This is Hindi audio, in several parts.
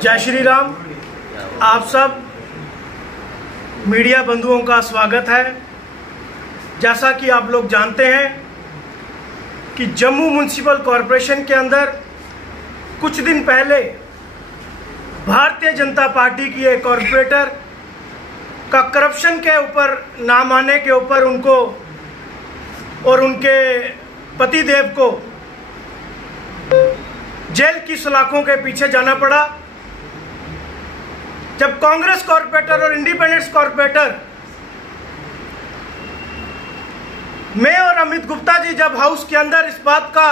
जय श्री राम। आप सब मीडिया बंधुओं का स्वागत है। जैसा कि आप लोग जानते हैं कि जम्मू म्युनिसिपल कॉरपोरेशन के अंदर कुछ दिन पहले भारतीय जनता पार्टी की एक कॉरपोरेटर का करप्शन के ऊपर नाम आने के ऊपर उनको और उनके पतिदेव को जेल की सलाखों के पीछे जाना पड़ा। जब कांग्रेस कॉरपोरेटर और इंडिपेंडेंस कॉरपोरेटर मैं और अमित गुप्ता जी जब हाउस के अंदर इस बात का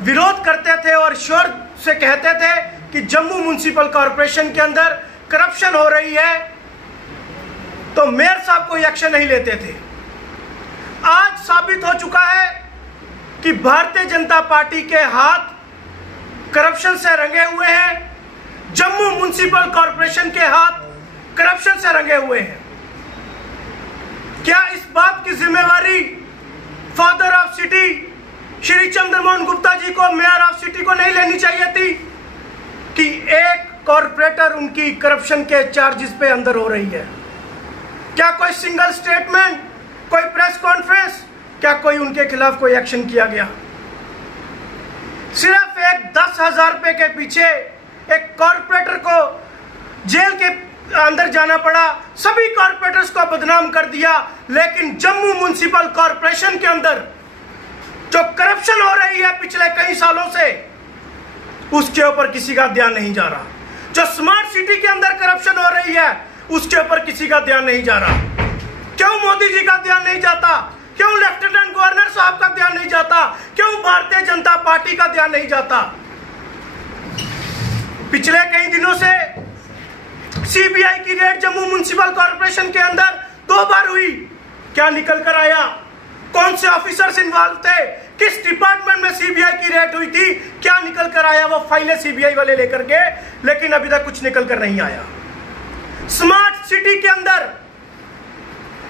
विरोध करते थे और शोर से कहते थे कि जम्मू म्युनिसिपल कॉरपोरेशन के अंदर करप्शन हो रही है, तो मेयर साहब कोई एक्शन नहीं लेते थे। आज साबित हो चुका है कि भारतीय जनता पार्टी के हाथ करप्शन से रंगे हुए हैं, जम्मू म्युनिसिपल कॉरपोरेशन के हाथ करप्शन से रंगे हुए हैं। क्या इस बात की जिम्मेवारी father of city Shri Chandramohan Gupta ji को, मेयर ऑफ सिटी को नहीं लेनी चाहिए थी कि एक कॉरपोरेटर उनकी करप्शन के चार्जेस पे अंदर हो रही है? क्या कोई सिंगल स्टेटमेंट, कोई प्रेस कॉन्फ्रेंस, क्या कोई उनके खिलाफ कोई एक्शन किया गया? सिर्फ एक 10,000 रुपए के पीछे एक कॉरपोरेटर को जेल के अंदर जाना पड़ा, सभी कॉरपोरेटर्स को बदनाम कर दिया। लेकिन जम्मू म्युनिसिपल कॉरपोरेशन के अंदर जो करप्शन हो रही है पिछले कई सालों से, उसके ऊपर किसी का ध्यान नहीं जा रहा। जो स्मार्ट सिटी के अंदर करप्शन हो रही है, उसके ऊपर किसी का ध्यान नहीं जा रहा। क्यों मोदी जी का ध्यान नहीं जाता? क्यों लेफ्टिनेंट गवर्नर साहब का ध्यान नहीं जाता? क्यों भारतीय जनता पार्टी का ध्यान नहीं जाता? पिछले कई दिनों से सीबीआई की रेड जम्मू म्युनिसिपल कॉरपोरेशन के अंदर 2 बार हुई। क्या निकल कर आया? कौन से ऑफिसर्स इन्वॉल्व थे? किस डिपार्टमेंट में सीबीआई की रेड हुई थी? क्या निकल कर आया? वो फाइलें सीबीआई वाले लेकर के, लेकिन अभी तक कुछ निकल कर नहीं आया। स्मार्ट सिटी के अंदर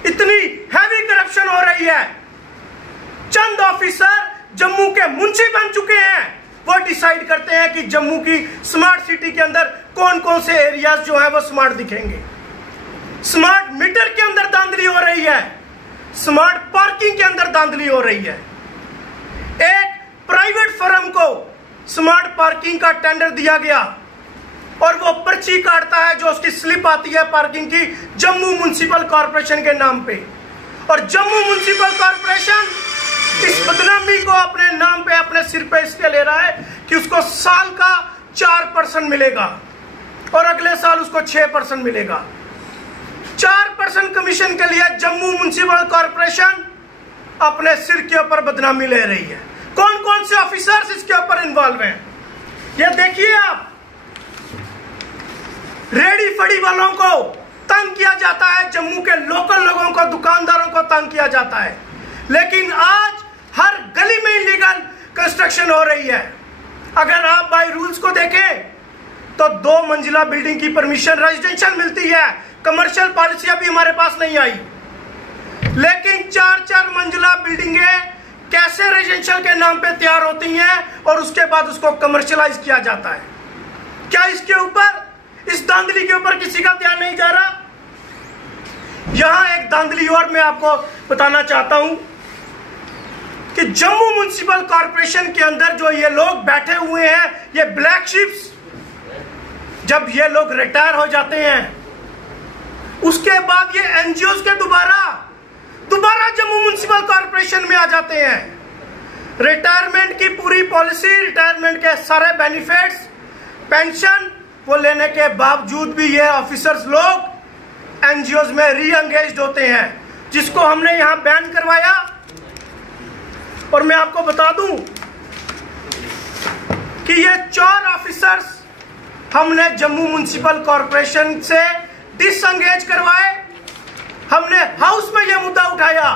इतनी हैवी करप्शन हो रही है, चंद ऑफिसर जम्मू के मुंशी बन चुके हैं। वो डिसाइड करते हैं कि जम्मू की स्मार्ट सिटी के अंदर कौन कौन से एरियाज जो है वो स्मार्ट दिखेंगे। स्मार्ट मीटर के अंदर धांधली हो रही है, स्मार्ट पार्किंग के अंदर धांधली हो रही है। एक प्राइवेट फर्म को स्मार्ट पार्किंग का टेंडर दिया गया और वो पर्ची काटता है, जो उसकी स्लिप आती है पार्किंग की, जम्मू म्युनिसिपल कॉरपोरेशन के नाम पे। और जम्मू म्युनिसिपल कॉरपोरेशन इस बदनामी को अपने नाम पे, अपने सिर पे इसलिए ले रहा है कि उसको साल का 4% मिलेगा और अगले साल उसको 6% मिलेगा। 4% कमीशन के लिए जम्मू म्युनिसिपल कॉरपोरेशन अपने सिर के ऊपर बदनामी ले रही है। कौन कौन से ऑफिसर्स इसके ऊपर इन्वॉल्व हैं, ये देखिए आप। रेडी फड़ी वालों को तंग किया जाता है, जम्मू के लोकल लोगों को, दुकानदारों को तंग किया जाता है। लेकिन आज हर गली में इलीगल कंस्ट्रक्शन हो रही है। अगर आप बाय रूल्स को देखें तो 2 मंजिला बिल्डिंग की परमिशन रेजिडेंशियल मिलती है, कमर्शियल पॉलिसी अभी हमारे पास नहीं आई। लेकिन 4-4 मंजिला बिल्डिंगें कैसे रेजिडेंशियल के नाम पे तैयार होती हैं और उसके बाद उसको कमर्शियलाइज किया जाता है? क्या इसके ऊपर, इस धांधली के ऊपर किसी का ध्यान नहीं जा रहा? यहां एक धांधली और मैं आपको बताना चाहता हूं कि जम्मू म्युनिसिपल कॉरपोरेशन के अंदर जो ये लोग बैठे हुए हैं, ये ब्लैक शिप्स, जब ये लोग रिटायर हो जाते हैं उसके बाद ये एनजीओ के दोबारा जम्मू म्युनिसिपल कॉरपोरेशन में आ जाते हैं। रिटायरमेंट की पूरी पॉलिसी, रिटायरमेंट के सारे बेनिफिट्स, पेंशन वो लेने के बावजूद भी ये ऑफिसर्स लोग एनजीओ में री एंगेज्ड होते हैं, जिसको हमने यहां बैन करवाया। और मैं आपको बता दूं कि ये 4 ऑफिसर्स हमने जम्मू म्युनिसिपल कॉरपोरेशन से डिसएंगेज करवाए। हमने हाउस में यह मुद्दा उठाया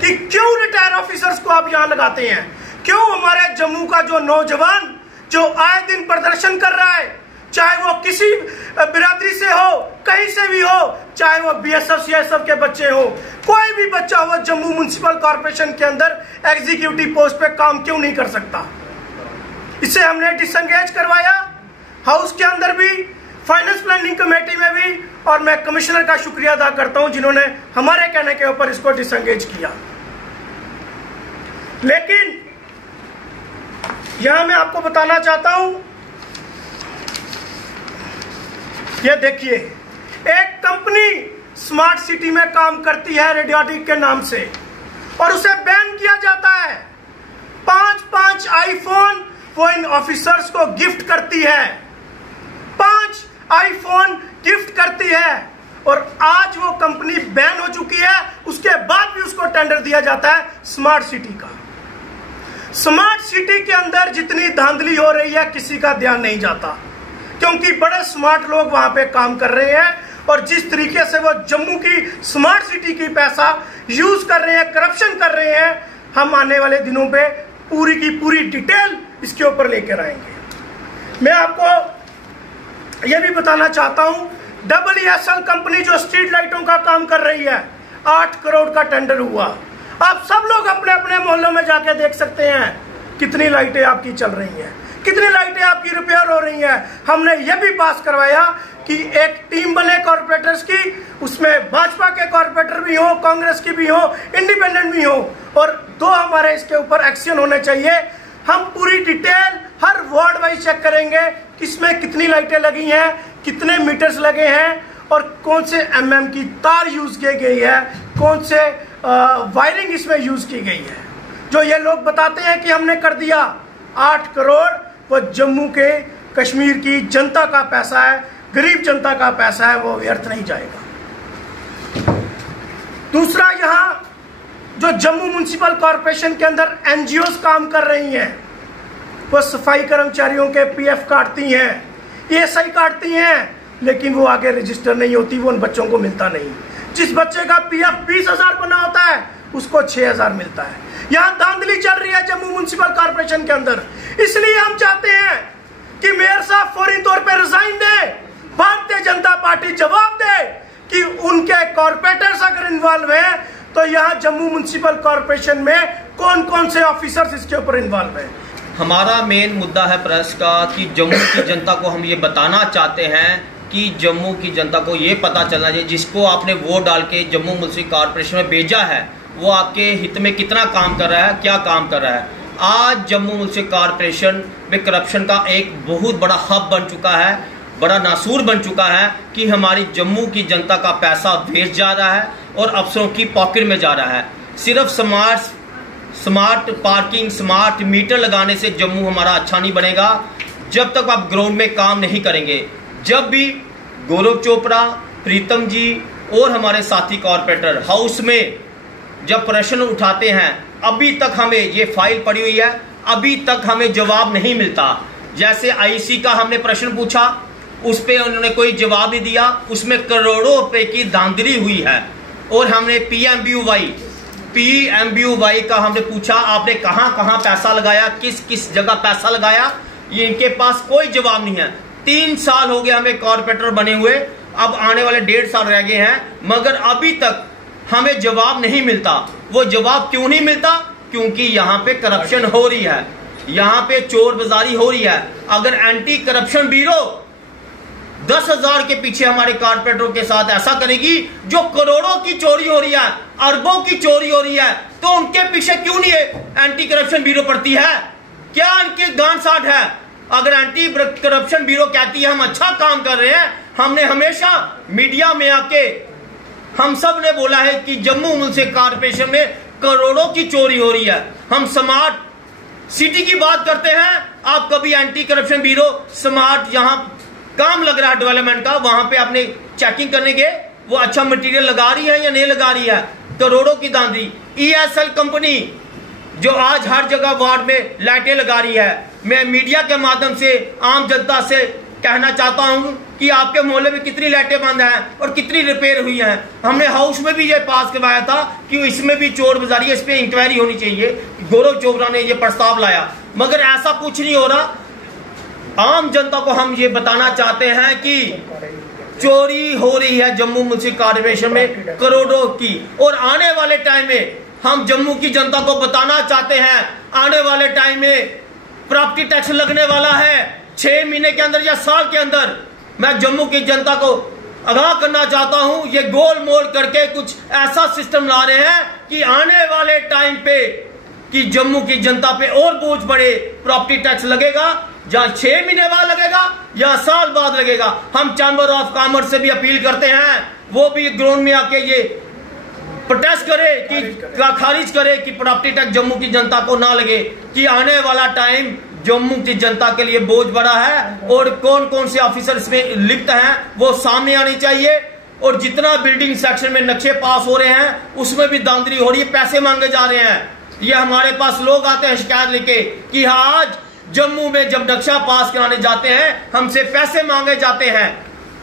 कि क्यों रिटायर ऑफिसर्स को आप यहां लगाते हैं? क्यों हमारे जम्मू का जो नौजवान जो आए दिन प्रदर्शन कर रहा है, चाहे वो किसी बिरादरी से हो, कहीं से भी हो, चाहे वो बीएसएफ सीएसएफ के बच्चे हो, कोई भी बच्चा हो, जम्मू म्युनिसिपल कॉरपोरेशन के अंदर एग्जीक्यूटिव पोस्ट पे काम क्यों नहीं कर सकता? इसे हमने डिसएंगेज करवाया। हाउस के अंदर भी फाइनेंस प्लानिंग कमेटी में भी, और मैं कमिश्नर का शुक्रिया अदा करता हूं जिन्होंने हमारे कहने के ऊपर इसको डिसंगेज किया। लेकिन यहां मैं आपको बताना चाहता हूं, ये देखिए, एक कंपनी स्मार्ट सिटी में काम करती है रेडियोटिक के नाम से, और उसे बैन किया जाता है। 5-5 आईफोन वो इन ऑफिसर्स को गिफ्ट करती है, 5 आईफोन गिफ्ट करती है, और आज वो कंपनी बैन हो चुकी है। उसके बाद भी उसको टेंडर दिया जाता है स्मार्ट सिटी का। स्मार्ट सिटी के अंदर जितनी धांधली हो रही है किसी का ध्यान नहीं जाता, क्योंकि बड़े स्मार्ट लोग वहां पे काम कर रहे हैं, और जिस तरीके से वो जम्मू की स्मार्ट सिटी की पैसा यूज कर रहे हैं, करप्शन कर रहे हैं, हम आने वाले दिनों पे पूरी की पूरी डिटेल इसके ऊपर लेकर आएंगे। मैं आपको यह भी बताना चाहता हूं, WSL कंपनी जो स्ट्रीट लाइटों का काम कर रही है, 8 करोड़ का टेंडर हुआ। आप सब लोग अपने अपने मोहल्लों में जाके देख सकते हैं कितनी लाइटें आपकी चल रही हैं, कितनी लाइटें आपकी रिपेयर हो रही हैं। हमने यह भी पास करवाया कि एक टीम बने कॉर्पोरेटर्स की, उसमें भाजपा के कॉर्पोरेटर भी हो, कांग्रेस की भी हो, इंडिपेंडेंट भी हो, और 2 हमारे इसके ऊपर एक्शन होने चाहिए। हम पूरी डिटेल हर वार्ड वाइज चेक करेंगे, किसमें कितनी लाइटें लगी हैं, कितने मीटर्स लगे हैं, और कौन से MM की तार यूज की गई है, कौन से वायरिंग इसमें यूज की गई है। जो ये लोग बताते हैं कि हमने कर दिया, 8 करोड़ वो जम्मू के कश्मीर की जनता का पैसा है, गरीब जनता का पैसा है, वो व्यर्थ नहीं जाएगा। दूसरा, यहाँ जो जम्मू म्युनिसिपल कॉरपोरेशन के अंदर NGOs काम कर रही हैं, वो सफाई कर्मचारियों के PF काटती हैं, ESI काटती हैं, लेकिन वो आगे रजिस्टर नहीं होती, वो उन बच्चों को मिलता नहीं। जिस बच्चे का PF 20,000 बना होता है उसको 6,000 मिलता है। यहाँ धांधली चल रही है जम्मू म्युनिसिपल कॉरपोरेशन के अंदर। इसलिए हम चाहते हैं कि मेयर साहब फौरी तौर पे रिजाइन दे, भारतीय जनता पार्टी जवाब दे कि उनके कॉर्पोरेटर्स अगर इन्वॉल्व हैं तो यहाँ जम्मू म्युनिसिपल कॉरपोरेशन में कौन कौन से ऑफिसर्स इसके ऊपर इन्वॉल्व हैं। हमारा मेन मुद्दा है प्रेस का कि जम्मू की जनता को हम ये बताना चाहते हैं कि जम्मू की जनता को ये पता चलना चाहिए, जिसको आपने वोट डाल के जम्मू म्युनिसिपल कॉरपोरेशन में भेजा है वो आपके हित में कितना काम कर रहा है, क्या काम कर रहा है। आज जम्मू म्युनिसिपल कॉरपोरेशन में करप्शन का एक बहुत बड़ा हब बन चुका है, बड़ा नासूर बन चुका है कि हमारी जम्मू की जनता का पैसा वेस्ट जा रहा है और अफसरों की पॉकेट में जा रहा है। सिर्फ स्मार्ट पार्किंग, स्मार्ट मीटर लगाने से जम्मू हमारा अच्छा नहीं बनेगा जब तक आप ग्राउंड में काम नहीं करेंगे। जब भी गौरव चोपड़ा, प्रीतम जी और हमारे साथी कॉर्पोरेटर हाउस में जब प्रश्न उठाते हैं, अभी तक हमें ये फाइल पड़ी हुई है, अभी तक हमें जवाब नहीं मिलता। जैसे IC का हमने प्रश्न पूछा, उस पर उन्होंने कोई जवाब नहीं दिया, उसमें करोड़ों रुपए की धांधली हुई है। और हमने PMBUY का हमने पूछा, आपने कहां कहां पैसा लगाया, किस किस जगह पैसा लगाया, ये इनके पास कोई जवाब नहीं है। 3 साल हो गए हमें कॉर्पोरेटर बने हुए, अब आने वाले 1.5 साल रह गए हैं, मगर अभी तक हमें जवाब नहीं मिलता। वो जवाब क्यों नहीं मिलता? क्योंकि यहाँ पे करप्शन हो रही है, यहाँ पे चोर बाजारी हो रही है। अगर एंटी करप्शन ब्यूरो 10,000 के पीछे हमारे कॉर्पोरेटरों के साथ ऐसा करेगी, जो करोड़ों की चोरी हो रही है, अरबों की चोरी हो रही है, तो उनके पीछे क्यों नहीं एंटी करप्शन ब्यूरो पड़ती है? क्या इनके गांड साठ है? अगर एंटी करप्शन ब्यूरो कहती है हम अच्छा काम कर रहे हैं, हमने हमेशा मीडिया में आके हम सब ने बोला है कि जम्मू म्युनिसिपल कॉर्पोरेशन में करोड़ों की चोरी हो रही है। हम स्मार्ट सिटी की बात करते हैं, आप कभी एंटी करप्शन ब्यूरो स्मार्ट यहां काम लग रहा है डेवलपमेंट का, वहां पे आपने चेकिंग करने के वो अच्छा मटेरियल लगा रही है या नहीं लगा रही है? करोड़ों की धांधली। ESL कंपनी जो आज हर जगह वार्ड में लाइटें लगा रही है, मैं मीडिया के माध्यम से आम जनता से कहना चाहता हूं कि आपके मोहल्ले में कितनी लाइटें बंद हैं और कितनी रिपेयर हुई हैं। हमने हाउस में भी ये पास करवाया था कि इसमें भी चोर बाजारी है, इस पे इंक्वायरी होनी चाहिए। गौरव चोपड़ा ने ये प्रस्ताव लाया, मगर ऐसा कुछ नहीं हो रहा। आम जनता को हम ये बताना चाहते हैं कि चोरी हो रही है जम्मू म्युनिसिपल कॉर्पोरेशन में करोड़ों की, और आने वाले टाइम में हम जम्मू की जनता को बताना चाहते हैं, आने वाले टाइम में प्रॉपर्टी टैक्स लगने वाला है 6 महीने के अंदर या साल के अंदर। मैं जम्मू की जनता को आगाह करना चाहता हूं, ये गोल मोल करके कुछ ऐसा सिस्टम ला रहे हैं कि आने वाले टाइम पे कि जम्मू की जनता पे और बोझ बढ़े। प्रॉपर्टी टैक्स लगेगा या 6 महीने बाद लगेगा या साल बाद लगेगा। हम चैम्बर ऑफ कॉमर्स से भी अपील करते हैं, वो भी ग्राउंड में आके ये प्रोटेस्ट करे कि खारिज करे कि प्रॉपर्टी टैक्स जम्मू की जनता को ना लगे, कि आने वाला टाइम जम्मू की जनता के लिए बोझ बड़ा है और कौन कौन से ऑफिसर इसमें लिप्त हैं वो सामने आनी चाहिए। और जितना बिल्डिंग सेक्शन में नक्शे पास हो रहे हैं उसमें भी धांधली हो रही है, पैसे मांगे जा रहे हैं। ये हमारे पास लोग आते हैं शिकायत लेके कि आज जम्मू में जब नक्शा पास कराने जाते हैं हमसे पैसे मांगे जाते हैं।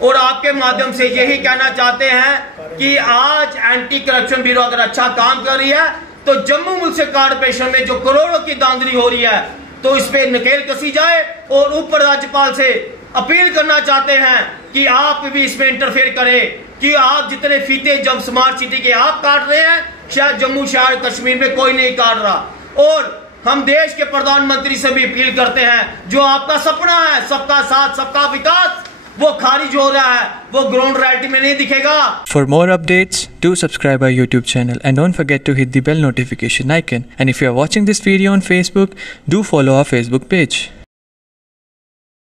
और आपके माध्यम से यही कहना चाहते हैं कि आज एंटी करप्शन ब्यूरो अगर अच्छा काम कर रही है तो जम्मू म्युनिसिपल कॉर्पोरेशन में जो करोड़ों की धांधली हो रही है तो इस पे नकेल कसी जाए। और ऊपर राज्यपाल से अपील करना चाहते हैं कि आप भी इसमें इंटरफेयर करें, कि आप जितने फीते जब स्मार्ट सिटी के आप काट रहे हैं शायद जम्मू शहर कश्मीर में कोई नहीं काट रहा। और हम देश के प्रधानमंत्री से भी अपील करते हैं, जो आपका सपना है सबका साथ सबका विकास, वो खारिज हो रहा है, वो ग्राउंड रियलिटी में नहीं दिखेगा। For more updates, do subscribe our YouTube channel and don't forget to hit the bell notification icon. And if you are watching this video on Facebook, do follow our Facebook page.